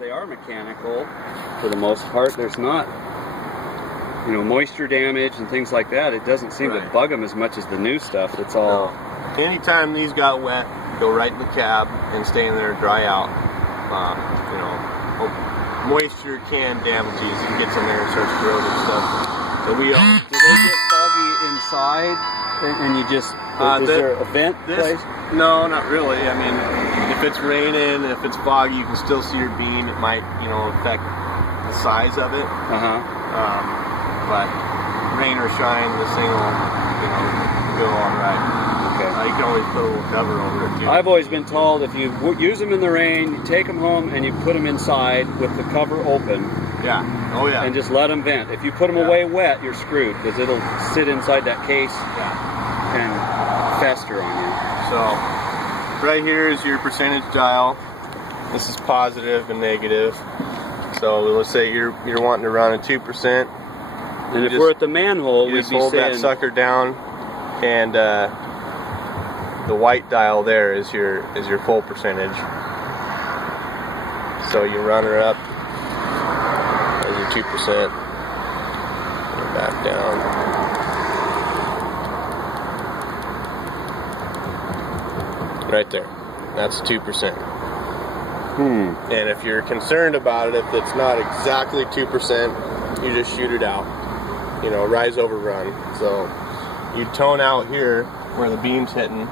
They are mechanical for the most part. There's not, moisture damage and things like that. It doesn't seem to bug them as much as the new stuff. It's all. No. Anytime these got wet, go right in the cab and stay in there, dry out. Moisture can damage these. It gets in there and starts corroding stuff. So we do they get foggy inside, and you just is there a vent place? No, not really. I mean, if it's raining, if it's foggy, you can still see your beam. It might, affect the size of it. But rain or shine, this thing will, go all right. Okay. You can always put a little cover over it too. I've always been told if you use them in the rain, you take them home and you put them inside with the cover open. Yeah. Oh yeah. And just let them vent. If you put them away wet, you're screwed because it'll sit inside that case and fester on you. So right here is your percentage dial. This is positive and negative. So let's say you're wanting to run a 2%. And if we're at the manhole, we'd just be hold saying, that sucker down, and the white dial there is your full percentage. So you run her up as your 2%, and back down. Right there. That's 2%. And if you're concerned about it, if it's not exactly 2%, you just shoot it out. Rise over run. So you tone out here where the beam's hitting,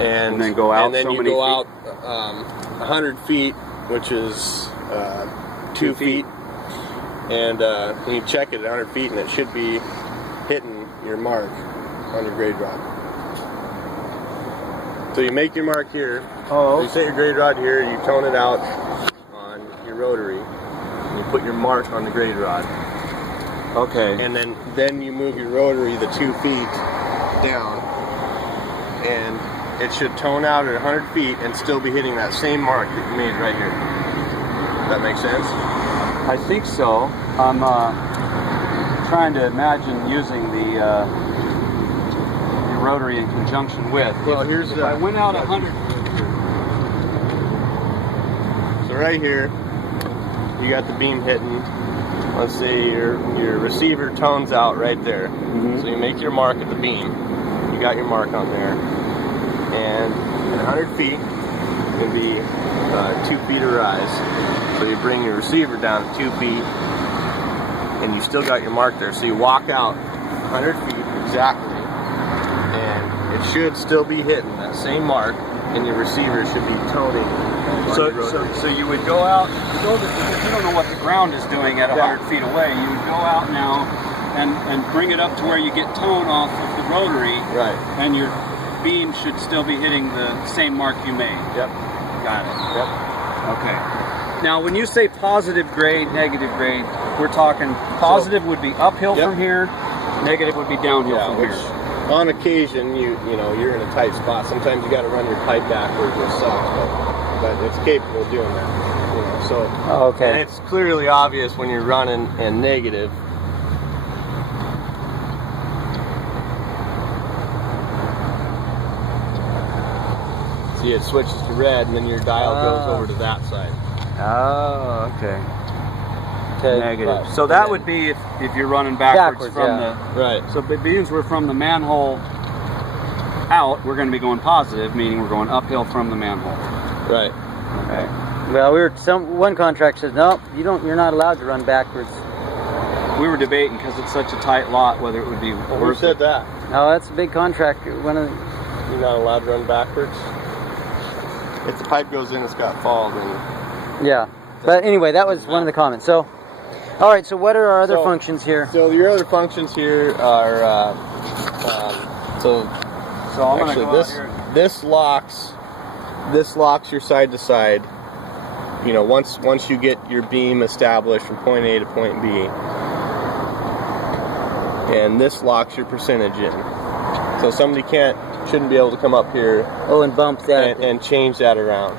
and then go out. And then you go out 100 feet, which is 2 feet. And you check it at 100 feet, and it should be hitting your mark on your grade rod. So you make your mark here. Oh. You set your grade rod here. You tone it out on your rotary. And you put your mark on the grade rod. Okay. And then you move your rotary the 2 feet down, and it should tone out at 100 feet and still be hitting that same mark that you made right here. Does that make sense? I think so. I'm trying to imagine using the rotary in conjunction with. Well, if I went out 100. So right here, you got the beam hitting. Let's say your receiver tones out right there. So you make your mark at the beam. You got your mark on there. And at 100 feet, it'll be 2 feet of rise. So you bring your receiver down to 2 feet, and you still got your mark there. So you walk out 100 feet exactly, and it should still be hitting that same mark, and your receiver should be toning. So you would go out, because you don't know what the ground is doing at 100 feet away. You would go out now and bring it up to where you get tone off of the rotary. Right. And your beam should still be hitting the same mark you made. Yep. Got it. Yep. Okay. Now, when you say positive grade, negative grade, we're talking positive would be uphill from here, negative would be downhill from here. On occasion, you're in a tight spot. Sometimes you got to run your pipe backwards, which sucks, but it's capable of doing that. Okay. And it's clearly obvious when you're running in negative. See, it switches to red, and then your dial goes over to that side. Oh, okay. Negative. So that would be if you're running backwards from the... Right. So beans we're from the manhole out, we're going to be going positive, meaning we're going uphill from the manhole. Right. Okay. Well, one contract says no, you're not allowed to run backwards. We were debating because it's such a tight lot whether it would be Who said that? No, that's a big contract. You're not allowed to run backwards. If the pipe goes in, it's got fall, then... Yeah. But anyway, that was one of the comments. So, all right. So, what are our other functions here? So your other functions here are this locks your side to side. Once you get your beam established from point A to point B, and this locks your percentage in. So somebody shouldn't be able to come up here. Oh, and bump that and change that around.